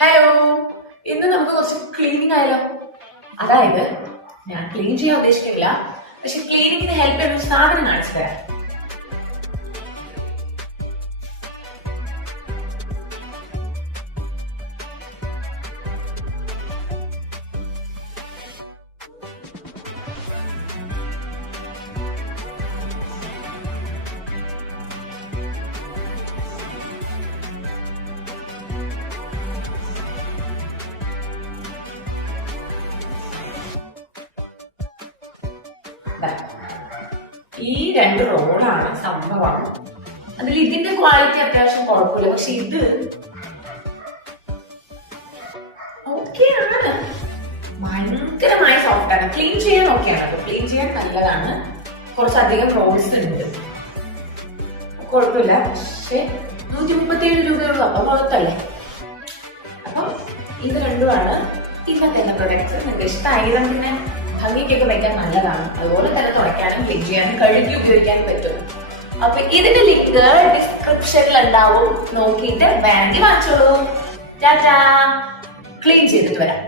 Hello, ഇന്ന് നമുക്ക് കുറച്ച് ക്ലീനിങ് ആയാലോ? അതായത് ഞാൻ ക്ലീൻ ചെയ്യാൻ ഉദ്ദേശിക്കുന്നില്ല, പക്ഷെ ക്ലീനിങ്ങിന് ഹെൽപ്പ് ചെയ്യുന്ന ഒരു സാധനം കാണിച്ചു തരാം. ഈ രണ്ട് റോളാണ് സംഭവം. അതിൽ ഇതിന്റെ ക്വാളിറ്റി അത്യാവശ്യം കുഴപ്പമില്ല, പക്ഷെ ഇത് ഓക്കെയാണ്, ഭയങ്കരമായി സോഫ്റ്റ് ആണ്. ക്ലീൻ ചെയ്യാൻ ഓക്കെയാണ്, ക്ലീൻ ചെയ്യാൻ നല്ലതാണ്. കുറച്ചധികം റോൾസ് ഉണ്ട്, കുഴപ്പമില്ല. പക്ഷെ 137 രൂപയുള്ളൂ, അപ്പൊ കുഴപ്പമില്ലേ? അപ്പൊ ഇത് രണ്ടുമാണ് ഇന്നത്തെ എന്റെ പ്രൊഡക്ട്സ്. നിങ്ങൾക്ക് ഇഷ്ടമായി പിന്നെ ഭംഗിക്കൊക്കെ വെക്കാൻ നല്ലതാണ്. അതുപോലെ തന്നെ തുറയ്ക്കാനും ക്ലീൻ ചെയ്യാനും കഴുകി ഉപയോഗിക്കാനും പറ്റും. അപ്പൊ ഇതിന്റെ ലിങ്ക് ഡിസ്ക്രിപ്ഷനിൽ ഉണ്ടാവും, നോക്കിയിട്ട് വേണമെങ്കിൽ വാങ്ങിച്ചോളൂ. ടാറ്റാ, ക്ലീൻ ചെയ്തിട്ട് വരാം.